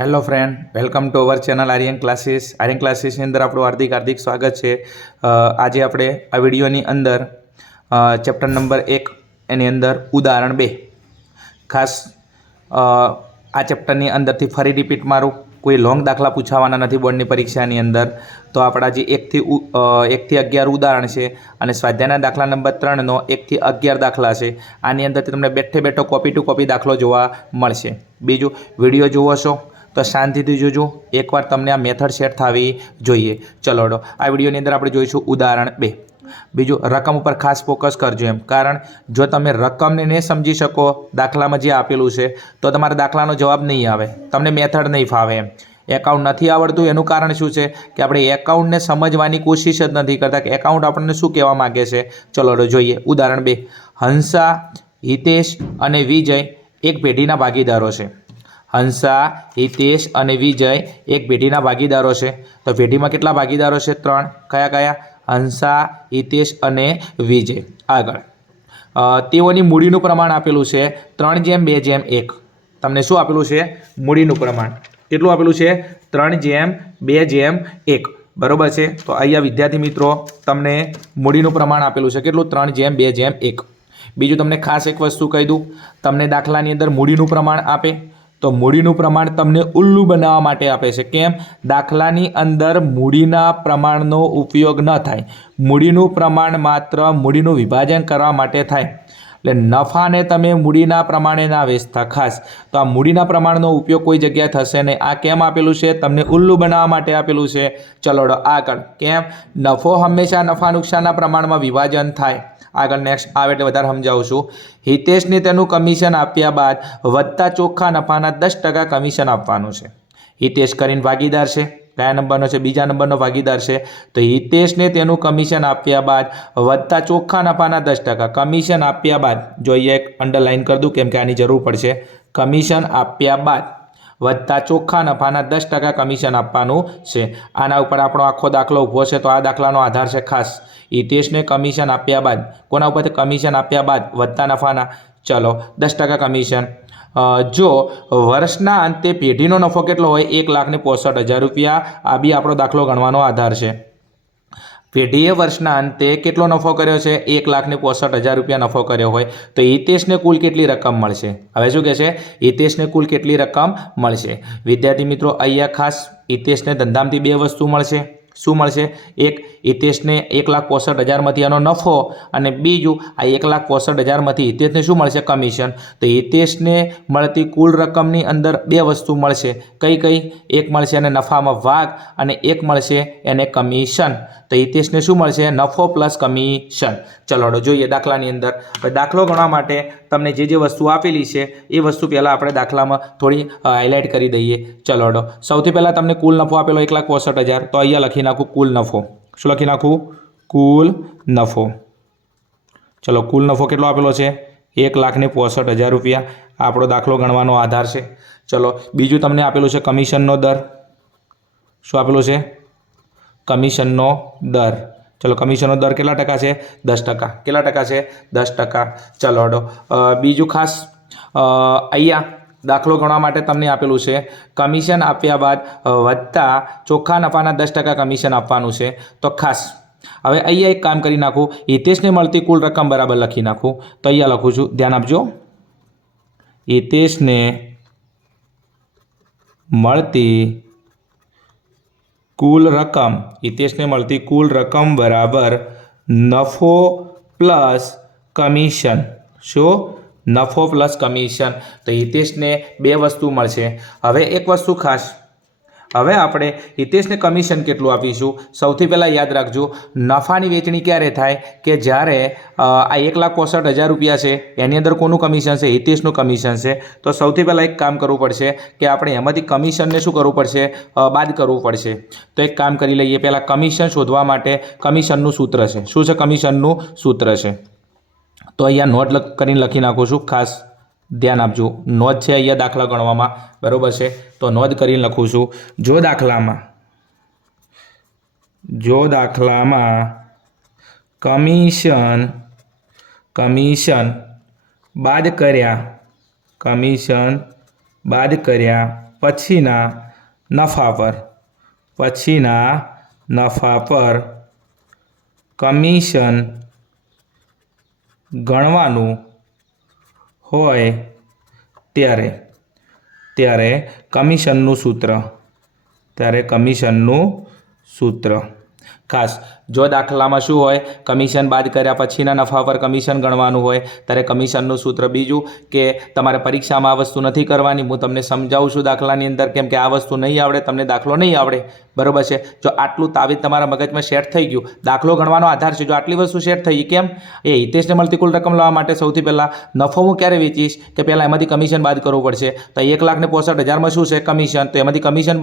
Hello friend, welcome to our channel Aryan classes अंदर आपणुं हार्दिक हार्दिक स्वागत है। आज आपणे आ विडियोनी अंदर चैप्टर नंबर 1 एनी अंदर उदाहरण 2 खास आ चैप्टरनी अंदरथी फरी रिपीट मारूँ। कोई लॉन्ग दाखला पूछावाना नथी बोर्डनी परीक्षानी अंदर। तो आपणा जे 1 થી 11 उदाहरण है और स्वाध्यायना दाखला नंबर 3 नो 1 થી 11 दाखला है। आनी अंदर तमने बैठे बैठो कॉपी टू कॉपी दाखलो जोवा मळशे। बीजू विडियो जोवो छो तो शांतिथी जोजो, एक बार तमने आ मेथड सेट थवी जोईए। चलो हळो आ विडियोनी अंदर आपणे जोईशुं उदाहरण 2। बीजू रकम पर खास फोकस करजो एम, कारण जो तमे रकमने नहीं समझी शको दाखलामां जे आपेलुं छे तो तमारा दाखलानो जवाब नहीं आवे, तमने मेथड नहीं फावे एम। एकाउंट नहीं आवड़तुं एनुं कारण शुं छे कि आपणे एकाउंटने समजवानी कोशिश ज नथी करता कि एकाउंट आपणे शुं कहेवा मांगे छे। चलो हळो जोईए उदाहरण 2। हंसा, हितेश अने विजय एक पेढ़ीना भागीदारो छे। हंसा, हितेश अने विजय एक पेढ़ीना भागीदारो छे। तो पेढ़ी में केटला भागीदारो छे? 3। कया कया? हंसा, हितेश अने विजय। आगळ तेओनी मूડીનું प्रमाण आपेલું છે 3:2:1। તમને શું આપેલું છે? મૂડીનું પ્રમાણ કેટલું આપેલું છે? 3:2:1 બરોબર છે। તો અહીંયા વિદ્યાર્થી મિત્રો તમને મૂડીનું પ્રમાણ આપેલું છે કેટલું? 3:2:1। બીજું તમને ખાસ એક વસ્તુ કહી દઉં, તમને દાખલાની અંદર મૂડીનું પ્રમાણ આપે तो मूડીનું प्रमाण तमने उल्लू बनावा माटे आपे छे। केम? दाखलानी अंदर मूडीना प्रमाणनो उपयोग न थाय। मूडीनुं प्रमाण मात्र मूडीनुं विभाजन करवा माटे थाय। એટલે નફાને તમે મૂડીના પ્રમાણે ના વેચતા ખાસ। તો આ મૂડીના પ્રમાણનો ઉપયોગ કોઈ જગ્યાએ થશે નહીં। આ કેમ આપેલું છે? તમને ઉલ્લુ બનાવવા માટે આપેલું છે। ચલો આગળ કેમ? નફો હંમેશા નફા નુકસાનના પ્રમાણમાં વિભાજન થાય। આગળ નેક્સ્ટ આવે એટલે વધારે સમજાવું છું। હિતેશને તેનું કમિશન આપ્યા બાદ વધતા ચોખ્ખા નફાના 10% કમિશન આપવાનું છે। હિતેશ કરીને ભાગીદાર છે, કયા નંબરનો છે? બીજા નંબરનો ભાગીદાર છે। તો હિતેશને તેનું કમિશન આપ્યા બાદ વધતા ચોખ્ખા નફાના 10% કમિશન આપ્યા બાદ, જો અહીંયા એક અંડરલાઇન કરી દઉં કેમ કે આની જરૂર પડશે। કમિશન આપ્યા બાદ વધતા ચોખ્ખા નફાના 10% કમિશન આપવાનું છે। આના ઉપર આપણો આખો દાખલો ઊભો છે। તો આ દાખલાનો આધાર છે ખાસ હિતેશને કમિશન આપ્યા બાદ, કોના ઉપરથી? કમિશન આપ્યા બાદ વધતા નફાના, ચલો 10% કમિશન। જો વર્ષના અંતે પેઢીનો નફો કેટલો હોય? 1,65,000 રૂપિયા। આ બી આપણો દાખલો ગણવાનો આધાર છે। પેઢીએ વર્ષના અંતે કેટલો નફો કર્યો છે? 1,65,000 રૂપિયા નફો કર્યો હોય તો હિતેશને કુલ કેટલી રકમ મળશે? હવે શું કહે છે? હિતેશને કુલ કેટલી રકમ મળશે? વિદ્યાર્થી મિત્રો અહીંયા ખાસ હિતેશને ધંધામાંથી બે વસ્તુ મળશે। શું મળશે? એક, હિતેશને 1,65,000માંથી આનો નફો, અને બીજું આ 1,65,000માંથી હિતેશને શું મળશે? કમિશન। તો હિતેશને મળતી કુલ રકમની અંદર બે વસ્તુ મળશે। કઈ કઈ? એક મળશે એને નફામાં ભાગ અને એક મળશે એને કમિશન। તો હિતેશને શું મળશે? નફો પ્લસ કમિશન। ચલો હળો જોઈએ દાખલાની અંદર। દાખલો ગણવા માટે તમને જે વસ્તુ આપેલી છે એ વસ્તુ પહેલાં આપણે દાખલામાં થોડી હાઇલાઇટ કરી દઈએ। ચલો હળો સૌથી પહેલાં તમને કુલ નફો આપેલો 1,65,000, તો અહીંયા લખી નાખું કુલ નફો। શું લખી નાખું? કુલ નફો। ચલો કુલ નફો કેટલો આપેલો છે? 1,65,000 રૂપિયા। આપણો દાખલો ગણવાનો આધાર છે। ચલો બીજું તમને આપેલું છે કમિશનનો દર। શું આપેલું છે? કમિશનનો દર। ચલો કમિશનનો દર કેટલા ટકા છે? 10%। કેટલા ટકા છે? 10%। ચલો હડો બીજું ખાસ અહીંયા દાખલો ગણવા માટે તમને આપેલું છે કમિશન આપ્યા બાદ વધતા ચોખ્ખા નફાના 10% કમિશન આપવાનું છે। તો ખાસ હવે અહીંયા એક કામ કરી નાખું, હિતેશને મળતી કુલ રકમ બરાબર લખી નાખું। તો અહીંયા લખું છું, ધ્યાન આપજો। હિતેશને મળતી કુલ રકમ, હિતેશને મળતી કુલ રકમ બરાબર નફો પ્લસ કમિશન। શું? નફો પ્લસ કમિશન। તો હિતેશને બે વસ્તુ મળશે। હવે એક વસ્તુ ખાસ, હવે આપણે હિતેશને કમિશન કેટલું આપીશું? સૌથી પહેલાં યાદ રાખજો, નફાની વેચણી ક્યારે થાય? કે જ્યારે આ 1,65,000 રૂપિયા છે એની અંદર કોનું કમિશન છે? હિતેશનું કમિશન છે। તો સૌથી પહેલાં એક કામ કરવું પડશે કે આપણે એમાંથી કમિશનને શું કરવું પડશે? બાદ કરવું પડશે। તો એક કામ કરી લઈએ, પહેલાં કમિશન શોધવા માટે કમિશનનું સૂત્ર છે। શું છે? કમિશનનું સૂત્ર છે। તો અહીંયા નોટ કરીને લખી નાખું છું, ખાસ ધ્યાન આપજો। નોંધ છે અહીંયા દાખલા ગણવામાં, બરાબર છે? તો નોંધ કરીને લખું છું, જો દાખલામાં કમિશન બાદ કર્યા પછીના નફા પર કમિશન ગણવાનું હોય ત્યારે કમિશનનું સૂત્ર ખાસ જો દાખલામાં શું હોય કમિશન બાદ કર્યા પછીના નફા પર કમિશન ગણવાનું હોય ત્યારે કમિશનનું સૂત્ર બીજું કે તમારે પરીક્ષામાં આ વસ્તુ નથી કરવાની હું તમને સમજાવું છું દાખલાની અંદર કેમ કે આ વસ્તુ નહીં આવડે તમને દાખલો નહીં આવડે બરાબર છે જો આટલું તાવીજ તમારા મગજમાં સેટ થઈ ગયું દાખલો ગણવાનો આધાર છે જો આટલી વસ્તુ સેટ થઈ કેમ એ હિતેશને મળતી કુલ રકમ લાવવા માટે સૌથી પહેલાં નફો હું ક્યારે વેચીશ કે પહેલાં એમાંથી કમિશન બાદ કરવું પડશે તો 1,65,000માં શું છે કમિશન તો એમાંથી કમિશન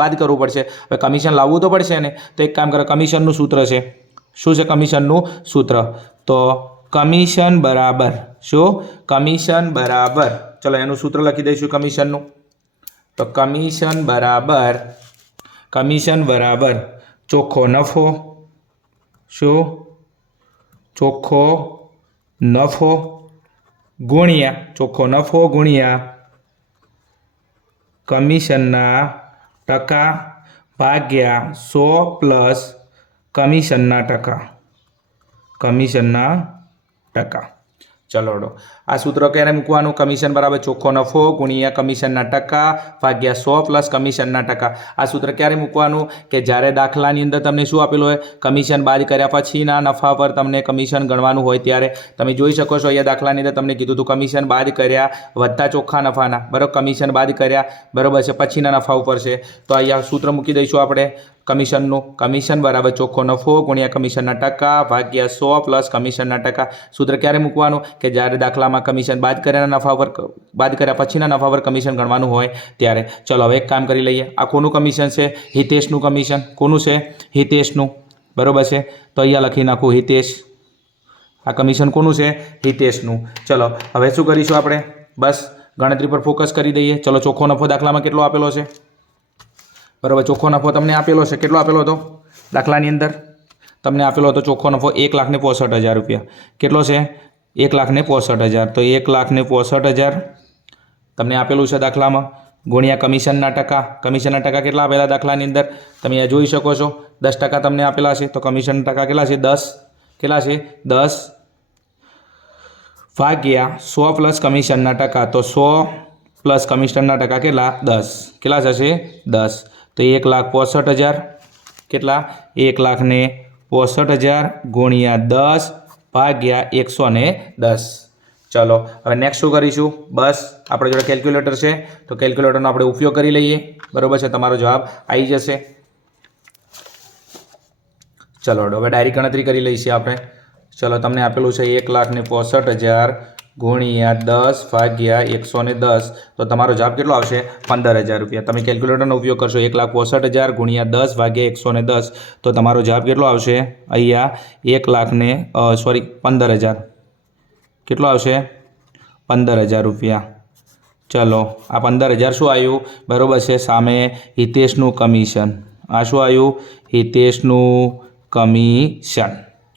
બાદ કરવું પડશે હવે કમિશન લાવવું તો પડશે ને તો એક કામ કરો કમિશનનું સૂત્ર છે શું છે કમિશનનું સૂત્ર તો કમિશન બરાબર ચલો એનું સૂત્ર લખી દઈશું કમિશનનું તો કમિશન બરાબર ચોખ્ખો નફો ગુણ્યા કમિશનના ટકા ભાગ્યા 100 પ્લસ કમિશનના ટકા ચલો આ સૂત્ર ક્યારે મૂકવાનું કમિશન બરાબર ચોખ્ખો નફો ગુણ્યા કમિશનના ટકા ભાગ્યા 100 પ્લસ કમિશનના ટકા આ સૂત્ર ક્યારે મૂકવાનું કે જ્યારે દાખલાની અંદર તમને શું આપેલું હોય કમિશન બાદ કર્યા પછીના નફા પર તમને કમિશન ગણવાનું હોય ત્યારે તમે જોઈ શકો છો અહીંયા દાખલાની અંદર તમને કીધું હતું કમિશન બાદ કર્યા વત્તા ચોખ્ખા નફાના બરાબર કમિશન બાદ કર્યા બરાબર છે પછીના નફા ઉપર છે તો અહીંયા સૂત્ર મૂકી દઈશું આપણે કમિશન બરાબર ચોખ્ખો નફો ગુણ્યા કમિશનના ટકા ભાગ્યા 100 પ્લસ કમિશનના ટકા સૂત્ર ક્યારે મૂકવાનું કે જ્યારે દાખલામાં કમિશન બાદ કર્યા પછીના નફા પર કમિશન ગણવાનું હોય ત્યારે ચલો હવે એક કામ કરી લઈએ આ કોનું કમિશન છે હિતેશનું કમિશન કોનું છે હિતેશનું બરાબર છે તો અહીંયા લખી નાખું હિતેશ આ કમિશન કોનું છે હિતેશનું ચલો હવે શું કરીશું આપણે બસ ગણતરી પર ફોકસ કરી દઈએ ચલો ચોખ્ખો નફો દાખલામાં કેટલો આપેલો છે બરાબર ચોખ્ખો નફો તમને આપેલો છે કેટલો આપેલો હતો દાખલાની અંદર તમને આપેલો હતો ચોખ્ખો નફો 1,65,000 રૂપિયા કેટલો છે 1,65,000 તો 1,65,000 તમને આપેલું છે દાખલામાં ગુણ્યા કમિશનના ટકા કેટલા આપેલા દાખલાની અંદર તમે અહીંયા જોઈ શકો છો 10% તમને આપેલા છે તો કમિશનના ટકા કેટલા છે 10 ભાગ્યા 100 પ્લસ કમિશનના ટકા તો 100 પ્લસ કમિશનના ટકા કેટલા 10 કેટલા થશે 10 તો 1,65,000 કેટલા 1,65,000 ગુણ્યા 10 ભાગ્યા 110 ચલો હવે નેક્સ્ટ શું કરીશું બસ આપણે જોડે કેલ્ક્યુલેટર છે તો કેલ્ક્યુલેટરનો આપણે ઉપયોગ કરી લઈએ બરાબર છે તમારો જવાબ આવી જશે ચલો હવે ડાયરેક્ટ ગણતરી કરી લઈશું આપણે ચલો તમને આપેલું છે 1,65,000 ગુણ્યા 10 ભાગ્યા 110 તો તમારો જવાબ કેટલો આવશે 15,000 રૂપિયા તમે કેલ્ક્યુલેટરનો ઉપયોગ કરશો 1,65,000 ગુણ્યા 10 ભાગ્યા 110 તો તમારો જવાબ કેટલો આવશે અહીંયા 15,000 કેટલો આવશે 15,000 રૂપિયા ચલો આ 15,000 શું આવ્યું બરાબર છે સામે હિતેશનું કમિશન આ શું આવ્યું હિતેશનું કમિશન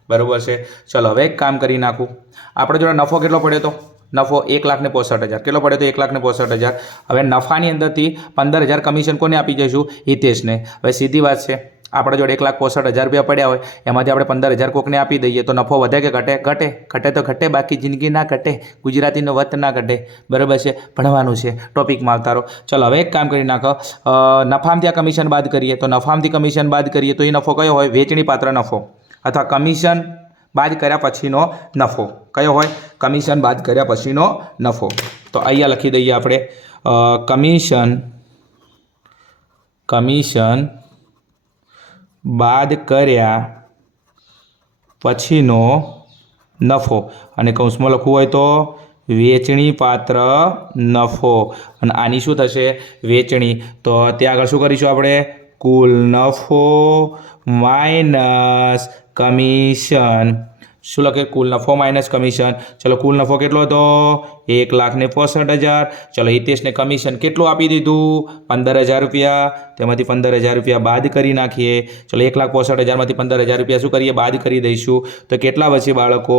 બરાબર છે ચલો હવે એક કામ કરી નાખું આપણે જોડે નફો કેટલો પડ્યો હતો નફો 1,65,000 કેટલો પડ્યો તો 1,65,000 હવે નફાની અંદરથી 15,000 કમિશન કોને આપી જઈશું હિતેશને હવે સીધી વાત છે આપણા જોડે 1,65,000 રૂપિયા પડ્યા હોય એમાંથી આપણે 15,000 કોકને આપી દઈએ તો નફો વધે કે ઘટે તો ઘટે બાકી જિંદગી ના ઘટે ગુજરાતીનો વત ના ઘટે બરાબર છે ભણવાનું છે ટોપિકમાં આવતારો ચલો હવે એક કામ કરી નાખો નફામાંથી આ કમિશન બાદ કરીએ તો નફામાંથી કમિશન બાદ કરીએ તો એ નફો કયો હોય વેચણી પાત્ર નફો અથવા કમિશન બાદ કર્યા પછીનો નફો કયો હોય કમિશન બાદ કર્યા પછીનો નફો તો અહીંયા લખી દઈએ આપણે કમિશન બાદ કર્યા પછીનો નફો અને કૌંસમાં લખવું હોય તો વેચણી પાત્ર નફો અને આની શું થશે વેચણી તો ત્યાં આગળ શું કરીશું આપણે કુલ નફો માઇનસ કમિશન શું લખે કુલ નફો માઇનસ કમિશન ચલો કુલ નફો કેટલો હતો 1,65,000 ચલો હિતેશને કમિશન કેટલું આપી દીધું 15,000 રૂપિયા તેમાંથી 15,000 રૂપિયા બાદ કરી નાખીએ ચલો 1,65,000માંથી 15,000 રૂપિયા શું કરીએ બાદ કરી દઈશું તો કેટલા બચે બાળકો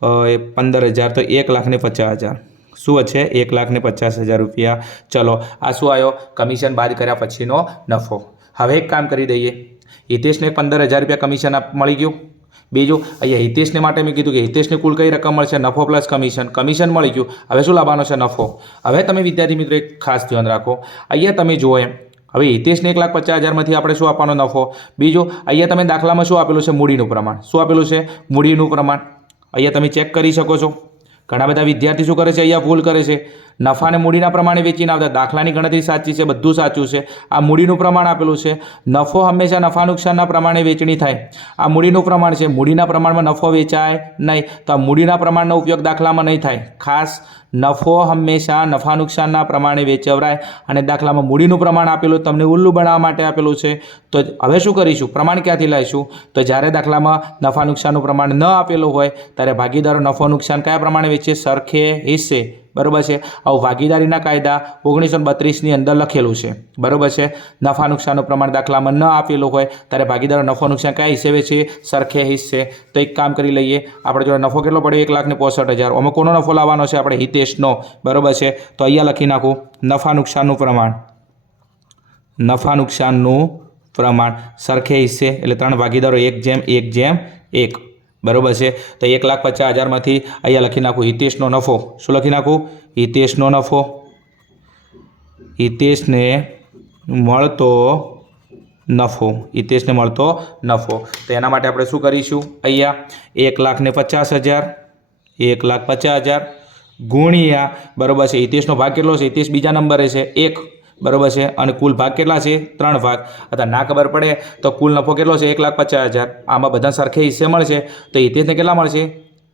15,000 તો 1,50,000 શું વધશે? 1,50,000 રૂપિયા. ચલો આ શું આવ્યો? કમિશન બાદ કર્યા પછીનો નફો. હવે એક કામ કરી દઈએ, હિતેશને 15,000 રૂપિયા કમિશન મળી ગયું. બીજું અહીંયા હિતેશને માટે મેં કીધું કે હિતેશને કુલ કઈ રકમ મળશે? નફો પ્લસ કમિશન મળી ગયું. હવે શું લાવવાનો છે? નફો. હવે તમે વિદ્યાર્થી મિત્રો એક ખાસ ધ્યાન રાખો, અહીંયા તમે જુઓ એમ હવે હિતેશને 1,50,000માંથી આપણે શું આપવાનો? નફો. બીજું અહીંયા તમે દાખલામાં શું આપેલું છે? મૂડીનું પ્રમાણ. શું આપેલું છે? મૂડીનું પ્રમાણ. અહીંયા તમે ચેક કરી શકો છો. ઘણા બધા વિદ્યાર્થી શું કરે છે? અહીંયા ભૂલ કરે છે, નફાને મૂડીના પ્રમાણે વેચીને આવતા. દાખલાની ગણતરી સાચી છે, બધું સાચું છે. આ મૂડીનું પ્રમાણ આપેલું છે. નફો હંમેશા નફા નુકસાનના પ્રમાણે વેચણી થાય. આ મૂડીનું પ્રમાણ છે, મૂડીના પ્રમાણમાં નફો વેચાય નહીં. તો આ મૂડીના પ્રમાણનો ઉપયોગ દાખલામાં નહીં થાય. ખાસ નફો હંમેશા નફા નુકસાનના પ્રમાણે વેચવરાય. અને દાખલામાં મૂડીનું પ્રમાણ આપેલું તમને ઉલ્લુ બનાવવા માટે આપેલું છે. તો હવે શું કરીશું? પ્રમાણ ક્યાંથી લાવીશું? તો જ્યારે દાખલામાં નફા નુકસાનનું પ્રમાણ ન આપેલું હોય ત્યારે ભાગીદારો નફો નુકસાન કયા પ્રમાણે વેચે? સરખે હિસ્સે. બરાબર છે. આવું ભાગીદારીના કાયદા 1932ની અંદર લખેલું છે. બરાબર છે. નફા નુકસાનનું પ્રમાણ દાખલામાં ન આપેલું હોય ત્યારે ભાગીદારો નફો નુકસાન કયા હિસ્સે વેચે? સરખે હિસ્સે. તો એક કામ કરી લઈએ, આપણે જોડે નફો કેટલો પડ્યો? 1,65,000. આમાં કોનો નફો લાવવાનો છે? આપણે હિતેશનો. બરાબર છે. તો અહીંયા લખી નાખું નફા નુકસાનનું પ્રમાણ. નફા નુકસાનનું પ્રમાણ સરખે હિસ્સે એટલે 3 ભાગીદારો 1:1:1. બરાબર છે. તો 1,50,000માંથી અહીંયા લખી નાખું હિતેશનો નફો. શું લખી નાખું? હિતેશનો નફો. હિતેશને મળતો નફો. હિતેશને મળતો નફો. તો એના માટે આપણે શું કરીશું? અહીંયા 1,50,000 1,50,000 ગુણ્યા બરાબર છે હિતેશનો ભાગ કેટલો છે? હિતેશ બીજા નંબરે છે 1. બરાબર છે. અને કુલ ભાગ કેટલા છે? 3 ભાગ. અથવા ના ખબર પડે તો કુલ નફો કેટલો છે? 1,50,000. આમાં બધા સરખે હિસ્સે મળશે તો હિતેશને કેટલા મળશે?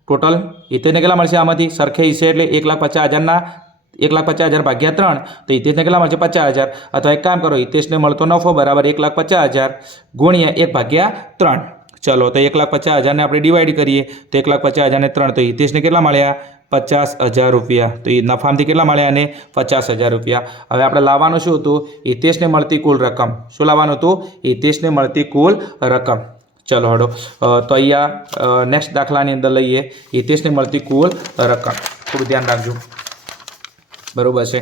ટોટલ હિતેશને કેટલા મળશે? આમાંથી સરખે હિસ્સે એટલે 1,50,000ના 1,50,000 ભાગ્યા 3 તો હિતેશને કેટલા મળશે? 50,000. અથવા એક કામ કરો, હિતેશને મળતો નફો બરાબર 1,50,000 ગુણ્યા 1/3. ચલો તો 1,50,000ને આપણે ડિવાઈડ કરીએ તો 1,50,000ને 3 તો હિતેશને કેટલા મળ્યા? 50,000 રૂપિયા. તો એ નફામાંથી કેટલા મળ્યા? અને 50,000 રૂપિયા. હવે આપણે લાવવાનું શું હતું? હિતેશને મળતી કુલ રકમ. શું લાવવાનું હતું? હિતેશને મળતી કુલ રકમ. ચલો હડો તો અહીંયા નેક્સ્ટ દાખલાની અંદર લઈએ હિતેશને મળતી કુલ રકમ. થોડું ધ્યાન રાખજો. બરાબર છે.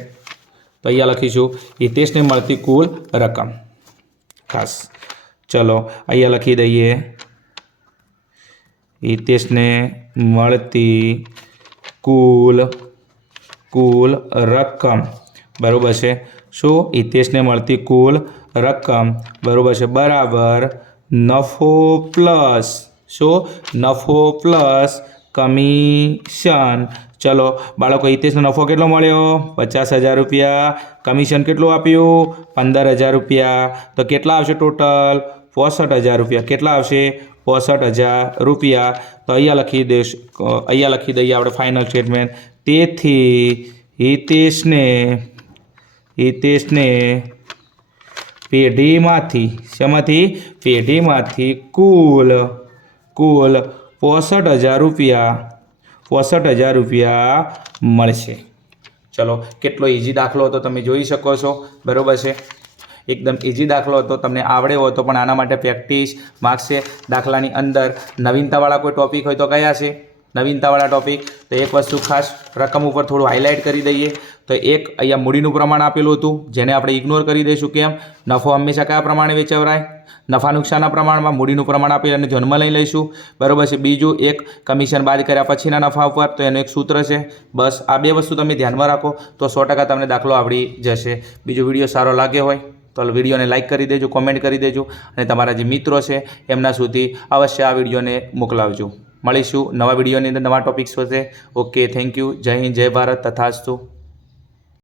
તો અહીંયા લખીશું હિતેશને મળતી કુલ રકમ. ખાસ ચલો અહીંયા લખી દઈએ હિતેશને મળતી કુલ રકમ. બરાબર છે. શું? હિતેશને મળતી કુલ રકમ. બરાબર છે. બરાબર નફો પ્લસ શું? નફો પ્લસ કમિશન. ચલો બાળકો હિતેશનો નફો કેટલો મળ્યો? 50,000 રૂપિયા. કમિશન કેટલું આપ્યું? 15,000 રૂપિયા. તો કેટલા આવશે ટોટલ? 65,000 રૂપિયા. કેટલા આવશે? 65,000 રૂપિયા. તો અહીંયા લખી દઈએ આપણે ફાઇનલ સ્ટેટમેન્ટ. તેથી હિતેશને પેઢીમાંથી શેમાંથી? પેઢીમાંથી કુલ 65,000 રૂપિયા મળશે. ચલો કેટલો ઇઝી દાખલો હતો તમે જોઈ શકો છો. બરાબર છે. એકદમ ઇઝી દાખલો હતો. તમને આવડે હોય તો પણ આના માટે પ્રેક્ટિસ માગશે. દાખલાની અંદર નવીનતાવાળા કોઈ ટોપિક હોય તો કયા છે? નવીનતાવાળા ટોપિક તો એક વસ્તુ ખાસ રકમ ઉપર થોડું હાઇલાઇટ કરી દઈએ તો એક અહીંયા મૂડીનું પ્રમાણ આપેલું હતું જેને આપણે ઇગ્નોર કરી દઈશું. કેમ? નફો હંમેશા કયા પ્રમાણે વેચવરાય? નફા નુકસાનના પ્રમાણમાં. મૂડીનું પ્રમાણ આપી અને ધ્યાનમાં લઈ લઈશું. બરાબર છે. બીજું એક કમિશન બાદ કર્યા પછીના નફા ઉપર તો એનું એક સૂત્ર છે. બસ આ 2 વસ્તુ તમે ધ્યાનમાં રાખો તો 100% તમને દાખલો આવડી જશે. બીજો વિડીયો સારો લાગ્યો હોય તો વિડીયોને લાઇક કરી દેજો, કોમેન્ટ કરી દેજો અને તમારા જે મિત્રો છે એમના સુધી અવશ્ય આ વિડીયોને મોકલાવજો. મળીશું નવા વિડીયોની અંદર નવા ટોપિક્સ હશે. Okay, thank you. જય હિન્દ, જય ભારત, તથાસ્તુ.